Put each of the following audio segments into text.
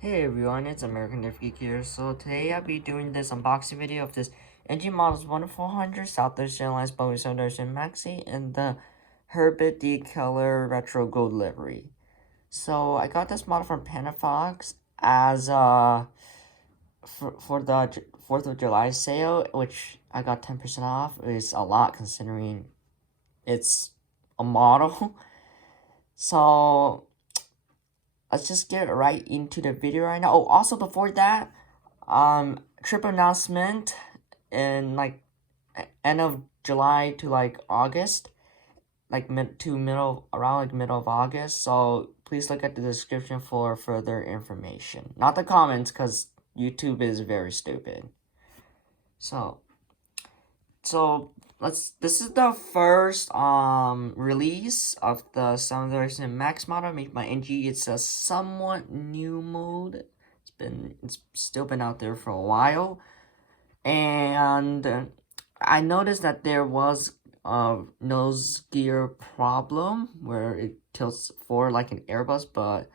Hey everyone, it's American Nerf Geek here. So today I'll be doing this unboxing video of this engine models 1400 Southwest Airlines Boeing 737 Maxi and the Herbert D. Kelleher Retro Gold livery. So I got this model from Panafox as for the 4th of July sale, which I got 10% off. It's a lot considering it's a model. So let's just get right into the video right now. Oh, also before that, trip announcement in like end of July to like August, like middle of August. So please look at the description for further information. Not the comments, because YouTube is very stupid. So this is the first release of the 737 Max model made by NG. It's a somewhat new mode. It's still been out there for a while, and I noticed that there was a nose gear problem where it tilts forward like an Airbus, but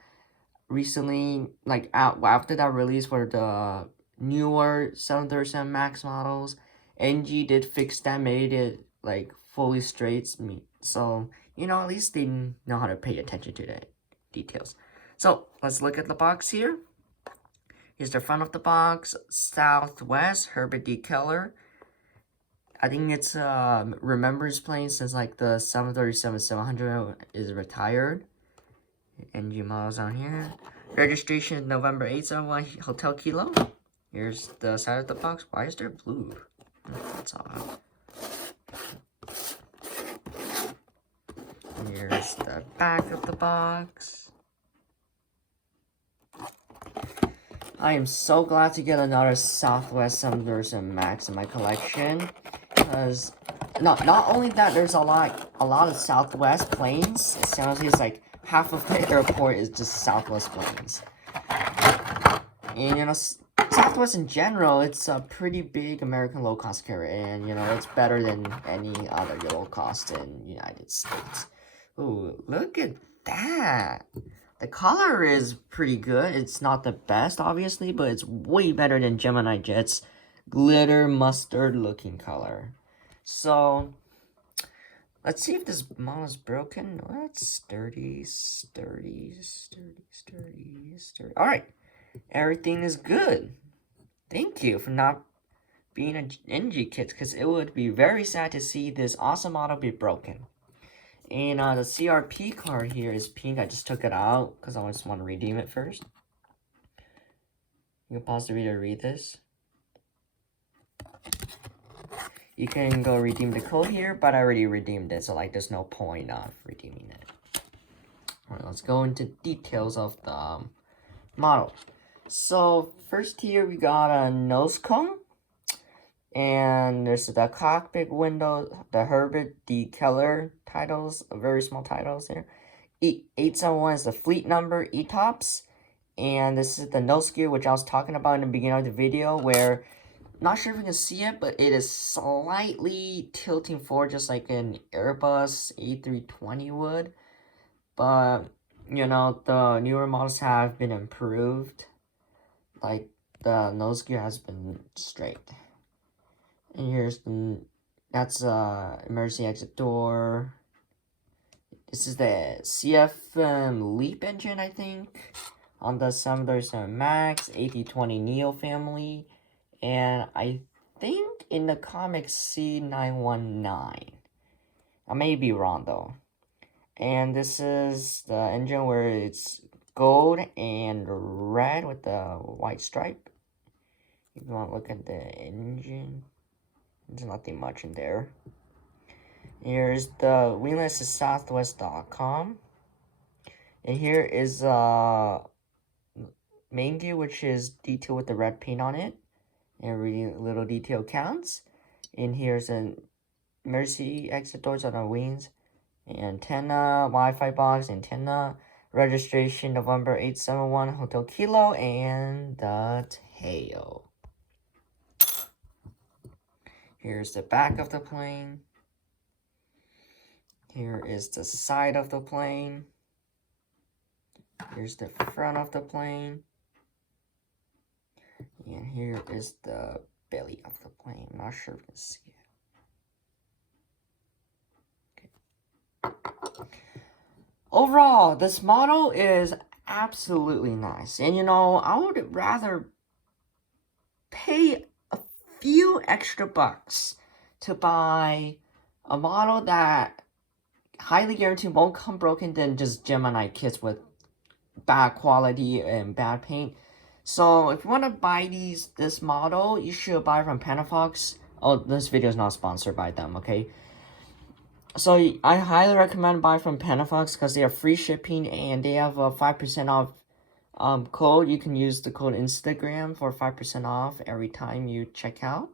recently, like after that release for the newer 737 Max models, NG did fix that, made it like fully straight. So, at least they know how to pay attention to the details. So, let's look at the box here. Here's the front of the box. Southwest, Herbert D. Kelleher. I think it's remembers plane since like the 737-700 is retired. NG models on here. Registration is November 871 Hotel Kilo. Here's the side of the box. Why is there blue? That's odd. Here's the back of the box. I am so glad to get another Southwest 737 Max in my collection, because not only that, there's a lot of Southwest planes. It sounds like half of the airport is just Southwest planes. And Southwest in general, it's a pretty big American low-cost carrier, and it's better than any other low cost in United States. Ooh, look at that! The color is pretty good. It's not the best, obviously, but it's way better than Gemini Jet's glitter mustard looking color. So let's see if this model is broken. Well, it's sturdy. Alright, everything is good. Thank you for not being an NG kit, because it would be very sad to see this awesome model be broken. And the CRP card here is pink. I just took it out because I just want to redeem it first. You can pause the video to read this. You can go redeem the code here, but I already redeemed it, so like there's no point of redeeming it. Alright, let's go into details of the model. So first here we got a nose cone. And there's the cockpit window, the Herbert D. Kelleher titles, very small titles here. 871 is the fleet number, ETOPS. And this is the nose gear, which I was talking about in the beginning of the video, where, not sure if you can see it, but it is slightly tilting forward, just like an Airbus A320 would. But, the newer models have been improved. Like, the nose gear has been straight. And here's that's emergency exit door. This is the CF LEAP engine, I think, on the 737 Max, A320neo family, and I think in the comics C919. I may be wrong though. And this is the engine where it's gold and red with the white stripe. If you want to look at the engine, there's nothing much in there. Here's the wingless is southwest.com. And here is main gear, which is detailed with the red paint on it. Every little detail counts. And here's an emergency exit doors on the wings. Antenna, Wi-Fi box, antenna, registration November 871 Hotel Kilo, and the tail. Here's the back of the plane. Here is the side of the plane. Here's the front of the plane. And here is the belly of the plane. I'm not sure if you can see it. Okay. Overall, this model is absolutely nice. And you know, I would rather pay a few extra bucks to buy a model that highly guaranteed won't come broken than just Gemini kits with bad quality and bad paint. So if you want to buy this model, you should buy from Panafox. Oh, this video is not sponsored by them, okay? So I highly recommend buy from Panafox because they have free shipping and they have a 5% off code. You can use the code Instagram for 5% off every time you check out.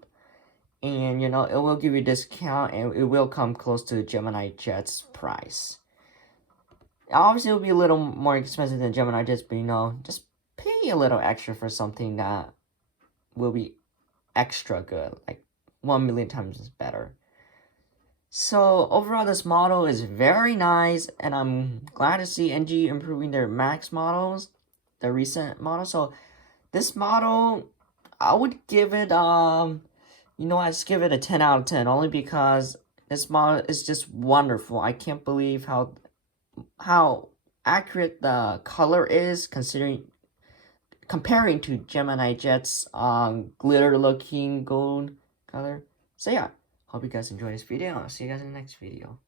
And, you know, it will give you a discount and it will come close to Gemini Jet's price. Obviously, it will be a little more expensive than Gemini Jets, but, you know, just pay a little extra for something that will be extra good. Like 1,000,000 times better. So, overall, this model is very nice. And I'm glad to see NG improving their Max models. The recent model. So, this model, I would give it, you know, I just give it a 10 out of 10 only because this model is just wonderful. I can't believe how accurate the color is comparing to Gemini Jet's glitter looking gold color. So yeah, hope you guys enjoyed this video. I'll see you guys in the next video.